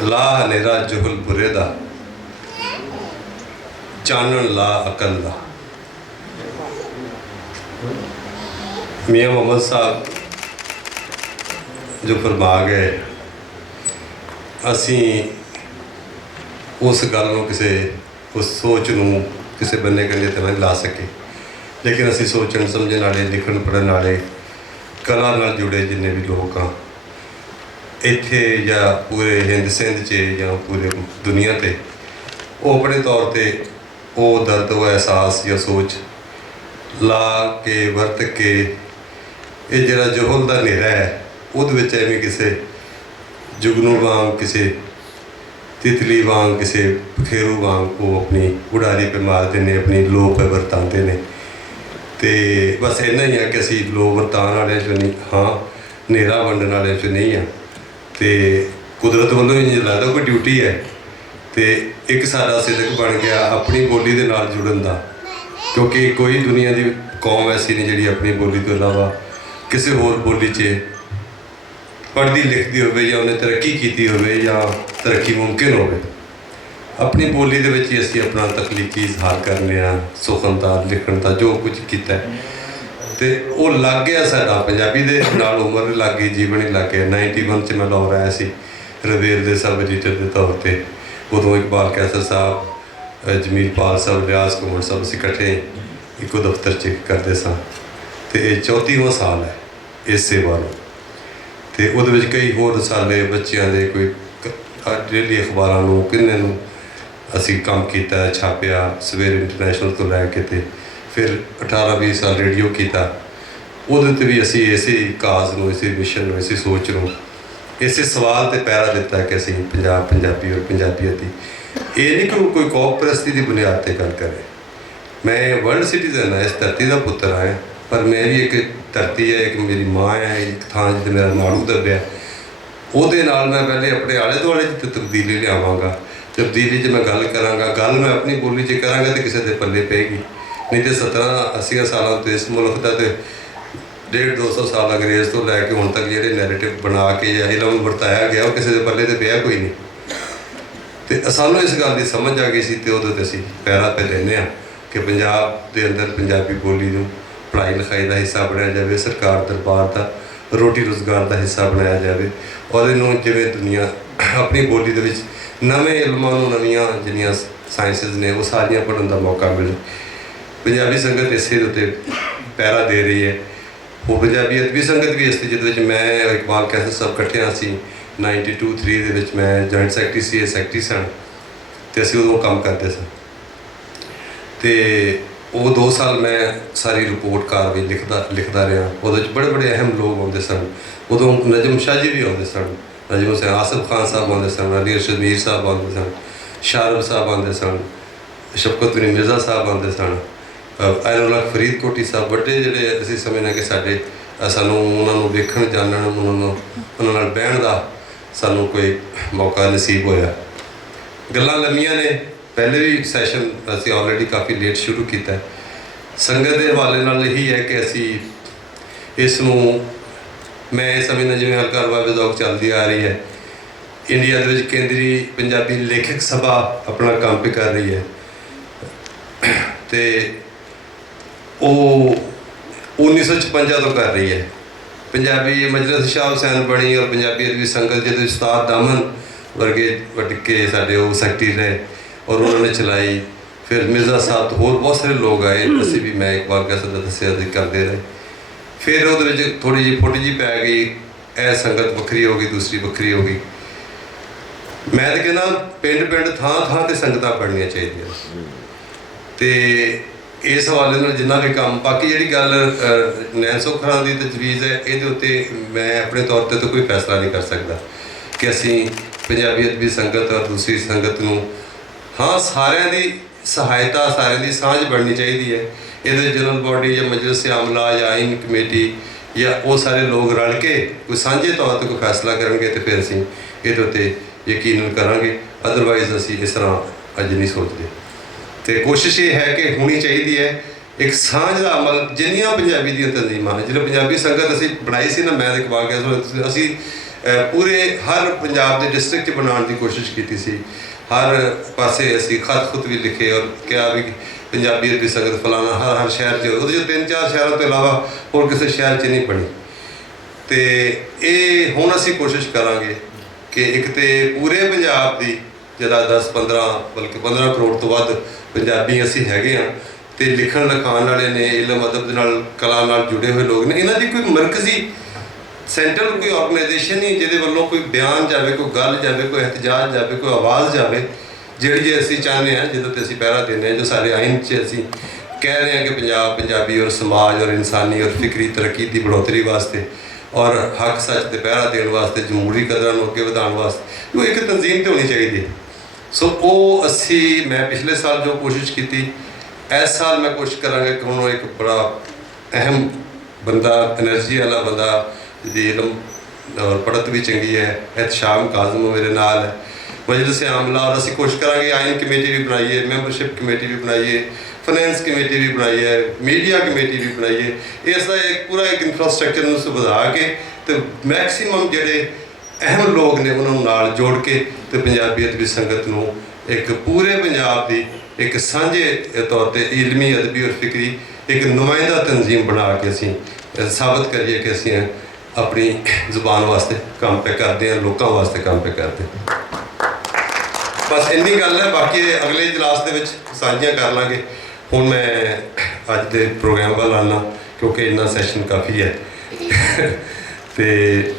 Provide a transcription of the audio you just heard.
ਲਾ ਹਨੇਰਾ ਜੁਗਲ ਬੁਰੇ ਦਾ, ਚਾਨਣ ਲਾ ਅਕਲ ਦਾ। ਮੀਆਂ ਮੁਹੰਮਦ ਸਾਹਿਬ ਜੋ ਫਰਮਾ ਗਏ, ਅਸੀਂ ਉਸ ਗੱਲ ਨੂੰ ਉਸ ਸੋਚ ਨੂੰ ਕਿਸੇ ਬੰਨੇ ਕੰਨੇ ਤੇ ਨਹੀਂ ਲਾ ਸਕੇ, ਲੇਕਿਨ ਅਸੀਂ ਸੋਚਣ ਸਮਝਣ ਵਾਲੇ, ਲਿਖਣ ਪੜ੍ਹਨ ਵਾਲੇ, ਕਲਾ ਨਾਲ ਜੁੜੇ ਜਿੰਨੇ ਵੀ ਲੋਕ ਆ ਇੱਥੇ ਜਾਂ ਪੂਰੇ ਹਿੰਦ ਸਿੰਧ 'ਚ ਜਾਂ ਪੂਰੇ ਦੁਨੀਆ 'ਤੇ, ਉਹ ਆਪਣੇ ਤੌਰ 'ਤੇ ਉਹ ਦਰਦ, ਉਹ ਅਹਿਸਾਸ ਜਾਂ ਸੋਚ ਲਾ ਕੇ ਵਰਤ ਕੇ ਇਹ ਜਿਹੜਾ ਜੋਹਲ ਦਾ ਹਨੇਰਾ ਹੈ ਉਹਦੇ ਵਿੱਚ ਐਵੇਂ ਕਿਸੇ ਜੁਗਨੂ ਵਾਂਗ, ਕਿਸੇ ਤਿਤਲੀ ਵਾਂਗ, ਕਿਸੇ ਪਖੇਰੂ ਵਾਂਗ ਉਹ ਆਪਣੀ ਉਡਾਰੀ 'ਤੇ ਮਾਰਦੇ ਨੇ, ਆਪਣੀ ਲੋਅ 'ਤੇ ਵਰਤਾਉਂਦੇ ਨੇ। ਅਤੇ ਬਸ ਇੰਨਾ ਹੀ ਹੈ ਕਿ ਅਸੀਂ ਲੋਅ ਵਰਤਾਉਣ ਵਾਲਿਆਂ 'ਚੋਂ ਨਹੀਂ ਹਾਂ, ਹਨੇਰਾ ਵੰਡਣ ਵਾਲਿਆਂ 'ਚੋਂ ਨਹੀਂ ਹਾਂ। ਅਤੇ ਕੁਦਰਤ ਵੱਲੋਂ ਹੀ ਲੱਗਦਾ ਕੋਈ ਡਿਊਟੀ ਹੈ, ਅਤੇ ਇੱਕ ਸਾਡਾ ਸਿਦਕ ਬਣ ਗਿਆ ਆਪਣੀ ਬੋਲੀ ਦੇ ਨਾਲ ਜੁੜਨ ਦਾ, ਕਿਉਂਕਿ ਕੋਈ ਦੁਨੀਆ ਦੀ ਕੌਮ ਐਸੀ ਨਹੀਂ ਜਿਹੜੀ ਆਪਣੀ ਬੋਲੀ ਤੋਂ ਇਲਾਵਾ ਕਿਸੇ ਹੋਰ ਬੋਲੀ 'ਚ ਪੜ੍ਹਦੀ ਲਿਖਦੀ ਹੋਵੇ ਜਾਂ ਉਹਨੇ ਤਰੱਕੀ ਕੀਤੀ ਹੋਵੇ ਜਾਂ ਤਰੱਕੀ ਮੁਮਕਿਨ ਹੋਵੇ। ਆਪਣੀ ਬੋਲੀ ਦੇ ਵਿੱਚ ਹੀ ਅਸੀਂ ਆਪਣਾ ਤਖਲੀਕੀ ਇਜ਼ਹਾਰ ਕਰਨੇ ਆ, ਸੁਖਨ ਦਾ, ਲਿਖਣ ਦਾ, ਜੋ ਕੁਝ ਕੀਤਾ ਅਤੇ ਉਹ ਲੱਗ ਗਿਆ ਸਾਡਾ ਪੰਜਾਬੀ ਦੇ ਨਾਲ, ਉਮਰ ਲੱਗ ਗਈ, ਜੀਵਨ ਹੀ ਲੱਗ ਗਿਆ। 91 'ਚ ਮੈਂ ਲਾਹੌਰ ਆਇਆ ਸੀ ਰਵੇਲ ਦੇ ਸਬ ਐਡੀਟਰ ਦੇ ਤੌਰ 'ਤੇ। ਉਦੋਂ ਇਕਬਾਲ ਕੈਸਰ ਸਾਹਿਬ, ਜਮੀਲ ਪਾਲ ਸਾਹਿਬ, ਰਿਆਜ਼ ਕੁਮਰ ਸਾਹਿਬ, ਅਸੀਂ ਇਕੱਠੇ ਇੱਕੋ ਦਫ਼ਤਰ 'ਚ ਕਰਦੇ ਸਾਂ, ਅਤੇ ਇਹ 34ਵਾਂ ਸਾਲ ਹੈ ਇਸ ਸੇਵਾ ਨੂੰ। ਅਤੇ ਉਹਦੇ ਵਿੱਚ ਕਈ ਹੋਰ ਰਸਾਲੇ ਬੱਚਿਆਂ ਦੇ, ਕੋਈ ਡੇਲੀ ਅਖਬਾਰਾਂ ਨੂੰ, ਕਿੰਨੇ ਨੂੰ ਅਸੀਂ ਕੰਮ ਕੀਤਾ, ਛਾਪਿਆ, ਸਵੇਰ ਇੰਟਰਨੈਸ਼ਨਲ ਤੋਂ ਲੈ ਕੇ, ਅਤੇ ਫਿਰ 18-20 ਸਾਲ ਰੇਡੀਓ ਕੀਤਾ। ਉਹਦੇ 'ਤੇ ਵੀ ਅਸੀਂ ਇਸੇ ਕਾਜ਼ ਨੂੰ, ਇਸੇ ਮਿਸ਼ਨ ਨੂੰ, ਇਸੇ ਸੋਚ ਨੂੰ, ਇਸੇ ਸਵਾਲ 'ਤੇ ਪਹਿਰਾ ਦਿੱਤਾ ਕਿ ਅਸੀਂ ਪੰਜਾਬ, ਪੰਜਾਬੀ ਔਰ ਪੰਜਾਬੀਅਤ ਦੀ, ਇਹ ਨਹੀਂ ਕਿ ਕੋਈ ਕੌਮ ਪ੍ਰਸਤੀ ਦੀ ਬੁਨਿਆਦ 'ਤੇ ਗੱਲ ਕਰੇ। ਮੈਂ ਵਰਲਡ ਸਿਟੀਜ਼ਨ ਹਾਂ, ਇਸ ਧਰਤੀ ਦਾ ਪੁੱਤਰ ਹਾਂ, ਪਰ ਮੇਰੀ ਇੱਕ ਧਰਤੀ ਹੈ, ਇੱਕ ਮੇਰੀ ਮਾਂ ਹੈ, ਇੱਕ ਥਾਂ ਜਿੱਥੇ ਮੇਰਾ ਨਾੜੂ ਦੱਬਿਆ, ਉਹਦੇ ਨਾਲ ਮੈਂ ਪਹਿਲੇ ਆਪਣੇ ਆਲੇ ਦੁਆਲੇ 'ਚ ਤਬਦੀਲੀ ਲਿਆਵਾਂਗਾ। ਤਬਦੀਲੀ 'ਚ ਮੈਂ ਗੱਲ ਕਰਾਂਗਾ, ਗੱਲ ਮੈਂ ਆਪਣੀ ਬੋਲੀ 'ਚ ਕਰਾਂਗਾ ਤਾਂ ਕਿਸੇ ਦੇ ਪੱਲੇ ਪਏਗੀ, ਨਹੀਂ ਤਾਂ 70-80 ਸਾਲਾਂ ਤੋਂ ਇਸ ਮੁਲਕ ਦਾ ਅਤੇ 150-200 ਸਾਲ ਅੰਗਰੇਜ਼ ਤੋਂ ਲੈ ਕੇ ਹੁਣ ਤੱਕ ਜਿਹੜੇ ਨੈਰੇਟਿਵ ਬਣਾ ਕੇ ਜਾਂ ਇਲਮ ਵਰਤਾਇਆ ਗਿਆ, ਉਹ ਕਿਸੇ ਦੇ ਪੱਲੇ 'ਤੇ ਪਿਆ ਕੋਈ ਨਹੀਂ। ਅਤੇ ਸਾਨੂੰ ਇਸ ਗੱਲ ਦੀ ਸਮਝ ਆ ਗਈ ਸੀ, ਅਤੇ ਉਹਦੇ 'ਤੇ ਅਸੀਂ ਪਹਿਰਾ 'ਤੇ ਲੈਂਦੇ ਹਾਂ ਕਿ ਪੰਜਾਬ ਦੇ ਅੰਦਰ ਪੰਜਾਬੀ ਬੋਲੀ ਨੂੰ ਪੜ੍ਹਾਈ ਲਿਖਾਈ ਦਾ ਹਿੱਸਾ ਬਣਾਇਆ ਜਾਵੇ, ਸਰਕਾਰ ਦਰਬਾਰ ਦਾ ਰੋਟੀ ਰੁਜ਼ਗਾਰ ਦਾ ਹਿੱਸਾ ਬਣਾਇਆ ਜਾਵੇ, ਔਰ ਇਹਨੂੰ ਜਿਵੇਂ ਦੁਨੀਆ ਆਪਣੀ ਬੋਲੀ ਦੇ ਵਿੱਚ ਨਵੇਂ ਇਲਮਾਂ ਨੂੰ, ਨਵੀਆਂ ਜਿਹੜੀਆਂ ਸਾਇੰਸਿਸ ਨੇ, ਉਹ ਸਾਰੀਆਂ ਪੜ੍ਹਨ ਦਾ ਮੌਕਾ ਮਿਲੇ। ਪੰਜਾਬੀ ਸੰਗਤ ਇਸੇ ਦੇ ਉੱਤੇ ਪਹਿਰਾ ਦੇ ਰਹੀ ਹੈ। ਉਹ ਪੰਜਾਬੀ ਅਦਬੀ ਸੰਗਤ ਵੀ ਇਸ 'ਤੇ, ਜਿਹਦੇ ਵਿੱਚ ਮੈਂ ਇਕਬਾਲ ਕੈਸਰ ਸਭ ਇਕੱਠਿਆਂ ਸੀ 92-3 ਦੇ ਵਿੱਚ। ਮੈਂ ਜੁਆਇੰਟ ਸੈਕਟਰੀ ਸੀ, ਇਹ ਸੈਕਟਰੀ ਸਨ, ਅਤੇ ਅਸੀਂ ਉਦੋਂ ਕੰਮ ਕਰਦੇ ਸਾਂ। ਅਤੇ ਉਹ 2 ਸਾਲ ਮੈਂ ਸਾਰੀ ਰਿਪੋਰਟ ਕਾਰਵਾਈ ਲਿਖਦਾ ਰਿਹਾ। ਉਹਦੇ 'ਚ ਬੜੇ ਅਹਿਮ ਲੋਕ ਆਉਂਦੇ ਸਨ। ਉਦੋਂ ਨਜਮ ਸ਼ਾਹ ਜੀ ਵੀ ਆਉਂਦੇ ਸਨ, ਨਜਮ ਹੁਸੈਨ, ਆਸਿਫ ਖਾਨ ਸਾਹਿਬ ਆਉਂਦੇ ਸਨ, ਅਲੀ ਅਰਸ਼ਦ ਮੀਰ ਸਾਹਿਬ ਆਉਂਦੇ ਸਨ, ਸ਼ਾਰਬ ਸਾਹਿਬ ਆਉਂਦੇ ਸਨ, ਸ਼ਫਕਤ ਬਨੀ ਮਿਰਜ਼ਾ ਸਾਹਿਬ ਆਉਂਦੇ ਸਨ, ਐਨੂਲ ਹਕ ਫਰੀਦਕੋਟੀ ਸਾਹਿਬ। ਵੱਡੇ ਜਿਹੜੇ ਅਸੀਂ ਸਮਝਦੇ ਕਿ ਸਾਨੂੰ ਉਹਨਾਂ ਨੂੰ ਵੇਖਣ, ਜਾਣਨ, ਉਹਨਾਂ ਨਾਲ ਬਹਿਣ ਦਾ ਸਾਨੂੰ ਕੋਈ ਮੌਕਾ ਨਸੀਬ ਹੋਇਆ। ਗੱਲਾਂ ਲੰਮੀਆਂ ਨੇ, ਪਹਿਲੇ ਵੀ ਸੈਸ਼ਨ ਅਸੀਂ ਆਲਰੇਡੀ ਕਾਫੀ ਲੇਟ ਸ਼ੁਰੂ ਕੀਤਾ। ਸੰਗਤ ਦੇ ਹਵਾਲੇ ਨਾਲ ਇਹੀ ਹੈ ਕਿ ਅਸੀਂ ਇਸ ਨੂੰ, ਮੈਂ ਇਹ ਸਮਝਦਾ ਜਿਵੇਂ ਹਲਕਾ ਰਵਾਇਤ ਜ਼ੌਕ ਚੱਲਦੀ ਆ ਰਹੀ ਹੈ, ਇੰਡੀਆ ਦੇ ਵਿੱਚ ਕੇਂਦਰੀ ਪੰਜਾਬੀ ਲੇਖਕ ਸਭਾ ਆਪਣਾ ਕੰਮ ਵੀ ਕਰ ਰਹੀ ਹੈ, ਅਤੇ ਉਹ 1956 ਤੋਂ ਕਰ ਰਹੀ ਹੈ। ਪੰਜਾਬੀ ਮਜਲਿਸ ਸ਼ਾਹ ਹੁਸੈਨ ਬਣੀ, ਔਰ ਪੰਜਾਬੀ ਅਦਬੀ ਸੰਗਤ ਜਿਹਦੇ ਉਸਤਾਦ ਦਾਮਨ ਵਰਗੇ ਵੱਡੇ ਸਾਡੇ ਉਹ ਸੈਕਟਰੀ ਰਹੇ, ਔਰ ਉਹਨਾਂ ਨੇ ਚਲਾਈ। ਫਿਰ ਮਿਰਜ਼ਾ ਸਾਹਿਬ ਤੋਂ ਹੋਰ ਬਹੁਤ ਸਾਰੇ ਲੋਕ ਆਏ, ਅਸੀਂ ਵੀ, ਮੈਂ ਇਕਬਾਲ ਕੈਸਰ ਦਾ ਦੱਸਿਆ ਅਸੀਂ ਕਰਦੇ ਰਹੇ। ਫਿਰ ਉਹਦੇ ਵਿੱਚ ਥੋੜ੍ਹੀ ਜਿਹੀ ਫੁੱਟ ਜਿਹੀ ਪੈ ਗਈ, ਇਹ ਸੰਗਤ ਵੱਖਰੀ ਹੋ ਗਈ, ਦੂਸਰੀ ਵੱਖਰੀ ਹੋ ਗਈ। ਮੈਂ ਤਾਂ ਕਹਿੰਦਾ ਪਿੰਡ ਥਾਂ 'ਤੇ ਸੰਗਤਾਂ ਬਣਨੀਆਂ ਚਾਹੀਦੀਆਂ। ਅਤੇ ਇਸ ਹਵਾਲੇ ਨਾਲ ਜਿੰਨਾ ਵੀ ਕੰਮ, ਬਾਕੀ ਜਿਹੜੀ ਗੱਲ ਨੈਣ ਸੁਖਰਾਂ ਦੀ ਤਜਵੀਜ਼ ਹੈ, ਇਹਦੇ ਉੱਤੇ ਮੈਂ ਆਪਣੇ ਤੌਰ 'ਤੇ ਤਾਂ ਕੋਈ ਫੈਸਲਾ ਨਹੀਂ ਕਰ ਸਕਦਾ ਕਿ ਅਸੀਂ ਪੰਜਾਬੀ ਅਦਬੀ ਸੰਗਤ ਔਰ ਦੂਸਰੀ ਸੰਗਤ ਨੂੰ, ਹਾਂ, ਸਾਰਿਆਂ ਦੀ ਸਹਾਇਤਾ, ਸਾਰਿਆਂ ਦੀ ਸਾਂਝ ਬਣਨੀ ਚਾਹੀਦੀ ਹੈ। ਇਹਦੇ ਜਨਰਲ ਬੋਡੀ ਜਾਂ ਮਜਲਿਸ ਆਮਲਾ ਜਾਂ ਆਈਨ ਕਮੇਟੀ ਜਾਂ ਉਹ ਸਾਰੇ ਲੋਕ ਰਲ ਕੇ ਕੋਈ ਸਾਂਝੇ ਤੌਰ 'ਤੇ ਕੋਈ ਫੈਸਲਾ ਕਰਨਗੇ, ਅਤੇ ਫਿਰ ਅਸੀਂ ਇਹਦੇ ਉੱਤੇ ਯਕੀਨਨ ਕਰਾਂਗੇ। ਅਦਰਵਾਈਜ਼ ਅਸੀਂ ਇਸ ਤਰ੍ਹਾਂ ਅੱਜ ਨਹੀਂ ਸੋਚਦੇ। ਅਤੇ ਕੋਸ਼ਿਸ਼ ਇਹ ਹੈ ਕਿ ਹੋਣੀ ਚਾਹੀਦੀ ਹੈ ਇੱਕ ਸਾਂਝ ਦਾ ਅਮਲ। ਜਿੰਨੀਆਂ ਪੰਜਾਬੀ ਦੀਆਂ ਤਨਜ਼ੀਮਾਂ ਨੇ, ਜਿਹੜੇ ਪੰਜਾਬੀ ਸੰਗਤ ਅਸੀਂ ਬਣਾਈ ਸੀ ਨਾ, ਮੈਂ ਤਾਂ ਇਕਬਾਲ ਕੈਸਰ, ਅਸੀਂ ਪੂਰੇ ਹਰ ਪੰਜਾਬ ਦੇ ਡਿਸਟ੍ਰਿਕਟ 'ਚ ਬਣਾਉਣ ਦੀ ਕੋਸ਼ਿਸ਼ ਕੀਤੀ ਸੀ। ਹਰ ਪਾਸੇ ਅਸੀਂ ਖਤ ਖੁਤ ਵੀ ਲਿਖੇ ਔਰ ਕਿਹਾ ਵੀ ਪੰਜਾਬੀ ਅਦਬੀ ਸੰਗਤ ਫਲਾਣਾ ਹਰ ਸ਼ਹਿਰ 'ਚ, ਉਹਦੇ 'ਚ 3-4 ਸ਼ਹਿਰਾਂ ਤੋਂ ਇਲਾਵਾ ਹੋਰ ਕਿਸੇ ਸ਼ਹਿਰ 'ਚ ਨਹੀਂ ਬਣੀ। ਤੇ ਇਹ ਹੁਣ ਅਸੀਂ ਕੋਸ਼ਿਸ਼ ਕਰਾਂਗੇ ਕਿ ਇੱਕ ਤੇ ਪੂਰੇ ਪੰਜਾਬ ਦੀ ਜਿਹੜਾ 10-15 ਬਲਕਿ 15 ਕਰੋੜ ਤੋਂ ਵੱਧ ਪੰਜਾਬੀ ਅਸੀਂ ਹੈਗੇ ਹਾਂ ਤੇ ਲਿਖਣ ਲਿਖਾਉਣ ਵਾਲੇ ਨੇ, ਇਲਮ ਅਦਬ ਦੇ ਨਾਲ ਕਲਾ ਨਾਲ ਜੁੜੇ ਹੋਏ ਲੋਕ ਨੇ, ਇਹਨਾਂ ਦੀ ਕੋਈ ਮਰਕਜ਼ੀ ਸੈਂਟਰਲ ਕੋਈ ਆਰਗੇਨਾਈਜੇਸ਼ਨ ਨਹੀਂ ਜਿਹਦੇ ਵੱਲੋਂ ਕੋਈ ਬਿਆਨ ਜਾਵੇ, ਕੋਈ ਗੱਲ ਜਾਵੇ, ਕੋਈ ਇhtਜਾਜ ਜਾਵੇ, ਕੋਈ ਆਵਾਜ਼ ਜਾਵੇ, ਜਿਹੜੀ ਅਸੀਂ ਚਾਹੁੰਦੇ ਹਾਂ, ਜਿਹਦੇ 'ਤੇ ਅਸੀਂ ਪਹਿਰਾ ਦਿੰਦੇ ਹਾਂ, ਜੋ ਸਾਡੇ ਆਇਨ 'ਚ ਅਸੀਂ ਕਹਿ ਰਹੇ ਹਾਂ ਕਿ ਪੰਜਾਬ ਪੰਜਾਬੀ ਔਰ ਸਮਾਜ ਔਰ ਇਨਸਾਨੀ ਔਰ ਫਿਕਰੀ ਤਰੱਕੀ ਦੀ ਬੜੋਤਰੀ ਵਾਸਤੇ ਔਰ ਹੱਕ ਸੱਚ ਦੇ ਪਹਿਰਾ ਦੇਣ ਵਾਸਤੇ, ਜਮਹੂਰੀ ਕਦਰਾਂ ਨੂੰ ਅੱਗੇ ਵਧਾਉਣ ਵਾਸਤੇ ਉਹ ਇੱਕ ਤਨਜ਼ੀਮ ਤੇ ਹੋਣੀ ਚਾਹੀਦੀ ਹੈ। ਸੋ ਉਹ ਮੈਂ ਪਿਛਲੇ ਸਾਲ ਜੋ ਕੋਸ਼ਿਸ਼ ਕੀਤੀ, ਇਸ ਸਾਲ ਮੈਂ ਕੋਸ਼ਿਸ਼ ਕਰਾਂਗਾ ਕਿ ਹੁਣ ਇੱਕ ਬੜਾ ਅਹਿਮ ਬੰਦਾ, ਐਨਰਜੀ ਵਾਲਾ ਬੰਦਾ, ਜਿਹਦੀ ਇਲਮ ਔਰ ਪੜ੍ਹਤ ਵੀ ਚੰਗੀ ਹੈ, ਇਹਤਸ਼ਾਮ ਕਾਜ਼ਮ ਮੇਰੇ ਨਾਲ ਹੈ, ਮਜਲਿਸ ਆਮਲਾ, ਔਰ ਅਸੀਂ ਕੋਸ਼ਿਸ਼ ਕਰਾਂਗੇ ਆਇਨ ਕਮੇਟੀ ਵੀ ਬਣਾਈਏ, ਮੈਂਬਰਸ਼ਿਪ ਕਮੇਟੀ ਵੀ ਬਣਾਈਏ, ਫਾਈਨੈਂਸ ਕਮੇਟੀ ਵੀ ਬਣਾਈ ਹੈ, ਮੀਡੀਆ ਕਮੇਟੀ ਵੀ ਬਣਾਈਏ। ਇਸ ਦਾ ਪੂਰਾ ਇੱਕ ਇਨਫਰਾਸਟਰਕਚਰ ਨੂੰ ਵਧਾ ਕੇ ਤੇ ਮੈਕਸੀਮਮ ਜਿਹੜੇ ਅਹਿਮ ਲੋਕ ਨੇ ਉਹਨਾਂ ਨੂੰ ਨਾਲ ਜੋੜ ਕੇ ਤੇ ਪੰਜਾਬੀ ਅਦਬੀ ਸੰਗਤ ਨੂੰ ਇੱਕ ਪੂਰੇ ਪੰਜਾਬ ਦੀ ਇੱਕ ਸਾਂਝੇ ਤੌਰ 'ਤੇ ਇਲਮੀ ਅਦਬੀ ਔਰ ਫਿਕਰੀ ਇੱਕ ਨੁਮਾਇੰਦਾ ਤਨਜ਼ੀਮ ਬਣਾ ਕੇ ਅਸੀਂ ਸਾਬਤ ਕਰੀਏ ਕਿ ਅਸੀਂ ਆਪਣੀ ਜ਼ੁਬਾਨ ਵਾਸਤੇ ਕੰਮ ਪੇ ਕਰਦੇ ਹਾਂ, ਲੋਕਾਂ ਵਾਸਤੇ ਕੰਮ ਪੇ ਕਰਦੇ ਹਾਂ। ਬਸ ਇੰਨੀ ਗੱਲ ਹੈ, ਬਾਕੀ ਅਗਲੇ ਇਜਲਾਸ ਦੇ ਵਿੱਚ ਸਾਂਝੀਆਂ ਕਰ ਲਾਂਗੇ। ਹੁਣ ਮੈਂ ਅੱਜ ਦੇ ਪ੍ਰੋਗਰਾਮ ਵੱਲ ਆਉਣਾ ਕਿਉਂਕਿ ਇੰਨਾ ਸੈਸ਼ਨ ਕਾਫੀ ਹੈ ਤੇ